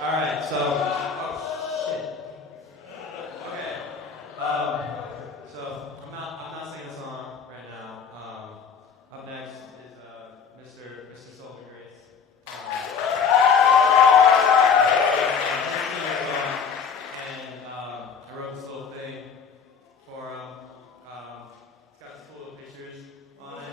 All right, so oh shit. Okay. So I'm not singing a song right now. Up next is Mr. Sully Grace. And I wrote this little thing for him. It's got some cool little pictures on it.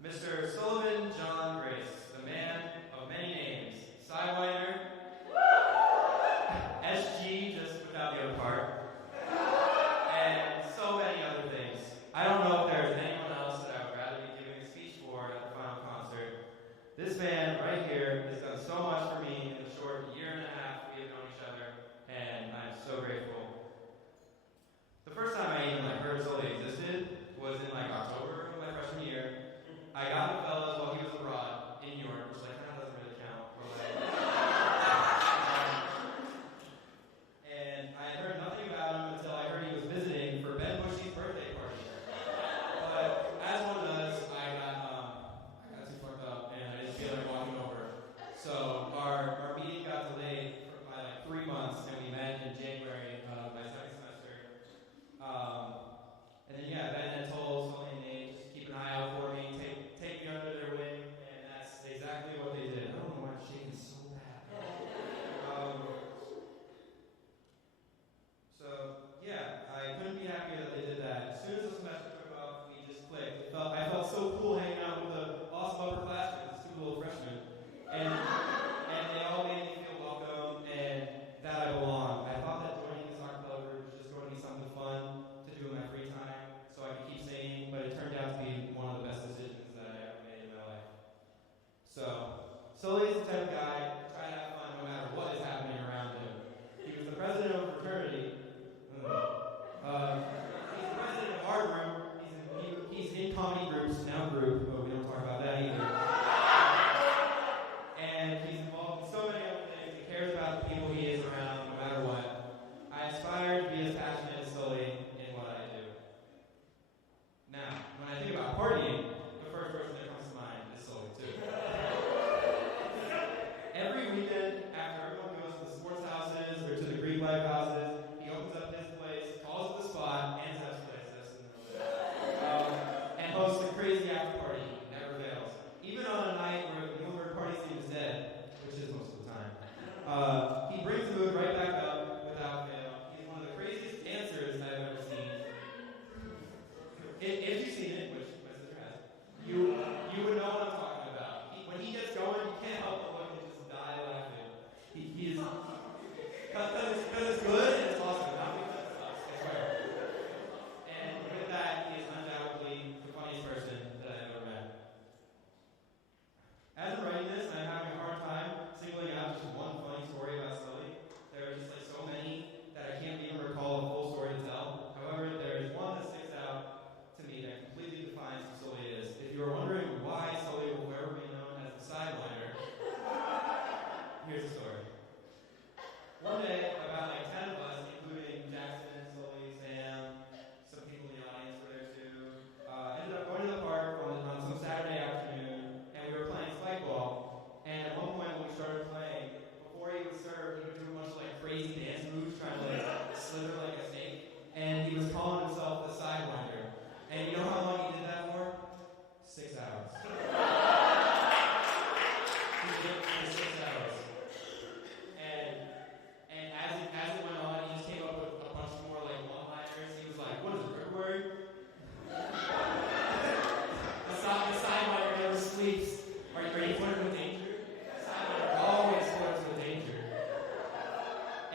Mr. Sullivan John Grace, the man of many names, Sidewinder, SG, just without the other part, and so many other things. I don't know if there's anyone else that I would rather be giving a speech for at the final concert. This man right here has done so much for me in the short year and a half we have known each other, and I'm so grateful. The first time I even heard Sully existed was in October of my freshman year. I got AcaFellas while he was abroad in New York, which kind of doesn't really count. And I had heard nothing about him until I heard he was visiting for Ben Bushy's birthday party. But as one does, I got too fucked up and I didn't feel like walking over. So our meeting got delayed by 3 months, and we met in January of my second semester. And then Ben had told Sully and Nate, just keep an eye out for me, take me under their wing, and that's exactly what they did. I don't know why I'm shaking so bad. I couldn't be happier that they did that. As soon as the semester took off, we just clicked. I felt so cool hanging out with the awesome upperclassmen, the stupid little freshmen, and they all made me feel welcome and that I belong. I thought that joining this acapella group was just going to be something fun to do in my free time, so I could keep singing, but it turned out to be one of the best decisions that I ever made in my life. So, Sully's the type of guy to try to have fun no matter what is happening around him. He was the president of a fraternity. He's the president of our group. He's in comedy groups, now group, but we don't talk about that either. And he's involved in so many other things. He cares about the people he is around no matter what. I aspire to be as passionate as Sully in what I do. Now, when I think about partying, the first person that comes to mind is Sully too. Every weekend, after everyone goes to the sports houses or to the Greek life houses, he opens up his place, calls it the spot, and Zep's place, and hosts a crazy after party. Never fails. Even on a night where the Muhlenberg party scene is dead, which is most of the time, he brings the mood right back up without fail. He's one of the craziest dancers I've ever seen. If you've seen it, which my sister has, you would know what I'm talking about. When he gets going, you can't help but look and just die laughing. He's because it's good and it's awesome, not because it sucks, I swear. And with that, he is undoubtedly the funniest person that I've ever met. As I'm writing this, I'm having a hard time singling out just one funny story about Sully. There are just so many that I can't even recall a full story to tell. However, there is one that sticks out to me that completely defines who Sully is. If you are wondering why Sully will forever be known as the Sidewinder, here's the story. One day, about 10 of us, including Jackson, Sully, Sam, some people in the audience were there too, ended up going to the park on some Saturday afternoon, and we were playing spike ball. And at one point when we started playing, before he would serve, he would do a bunch of crazy dance moves, trying to slither like a snake. And he was calling himself the Sidewinder. And you know how long he did that for? 6 hours. He did it for 6 hours. And as it went on, he just came up with a bunch more one-liners. He was like, "What is it, February?" The Sidewinder never sleeps. Are you flirting with danger? The Sidewinder always flirts with danger.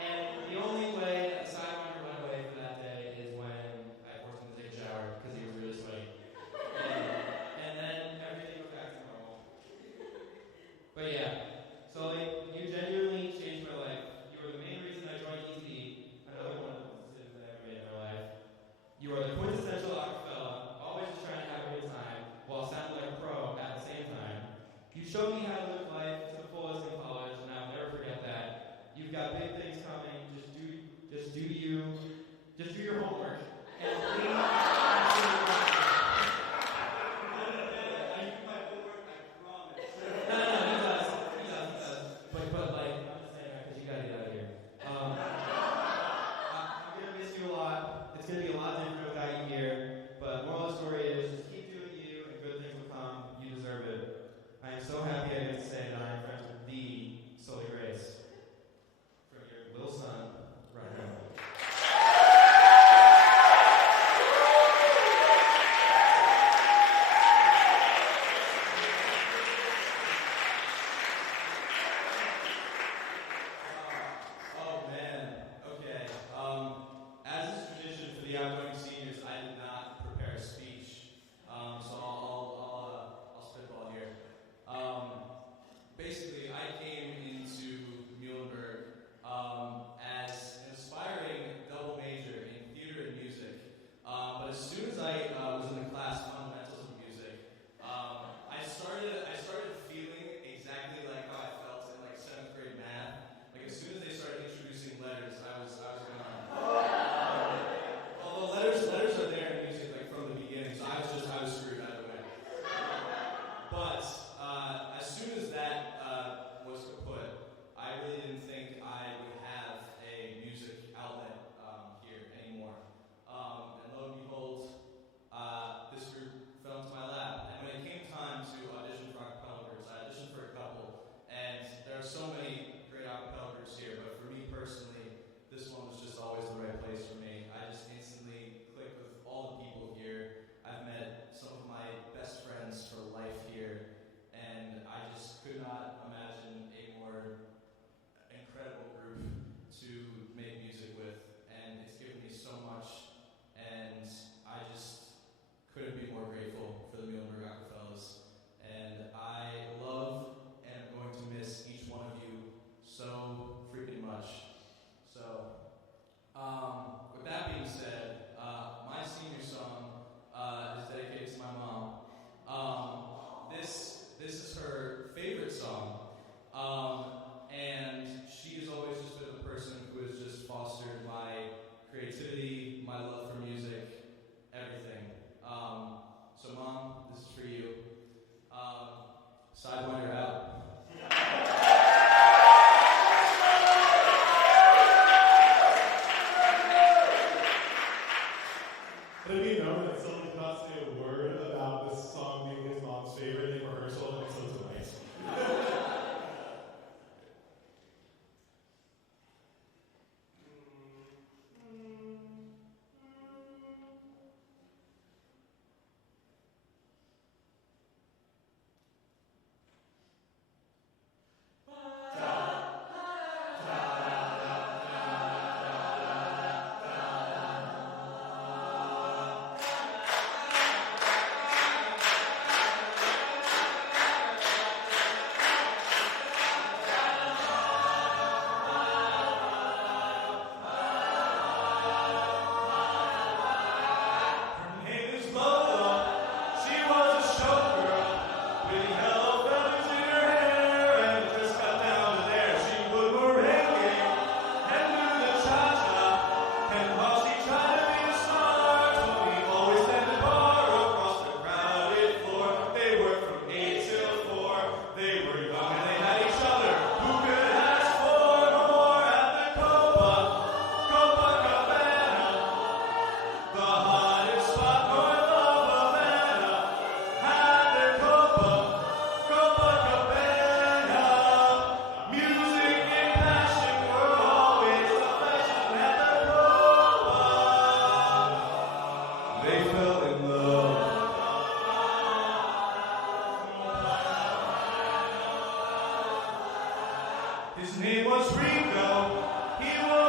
And the only way that the Sidewinder went away for that day is when I forced him to take a shower because he was really sweaty. And then everything was back to normal. But yeah, Sully, you genuinely changed my life. You were the main reason I joined EZ, another one of the decisions that I ever made in my life. You are the quintessential acapella, always just trying to have a good time while sounding like a pro at the same time. You showed me how to live so happy I get to say that I'm friends with the Sully Grace from your little son, Rocco. Oh man, okay. As is tradition for the outgoing seniors, I did not prepare a speech, so I'll spitball here. Basically, I came into Muhlenberg as an aspiring double major in theater and music. But as soon as I was in the class Fundamentals of Music, I started feeling exactly like how I felt in like 7th grade math. Like as soon as they started introducing letters, I was gone. Although letters are there in music like from the beginning, so I was screwed either way. But as soon as that was kaput, I really didn't think I would have a music outlet here anymore. And lo and behold, this group fell into my lap. And when it came time to audition for acapella groups, I auditioned for a couple. And there are so many great acapella groups here, but for me personally, this one was just always the right place for me. I just instantly clicked with all the people here. I've met some of my best friends for life here. And I just could not imagine a more incredible group to make music with. And it's given me so much. And I just couldn't be more grateful for the Muhlenberg AcaFellas. And I love and am going to miss each one of you so freaking much. So, with that being said, my senior song is dedicated to my mom. This is her favorite song, and she has always just been the person who has just fostered my creativity, my love for music, everything. So Mom, this is for you. Sidewinder out. Let me know that Sully did not say a word about this song being his mom's favorite in rehearsal until tonight. His name was Rocco. He was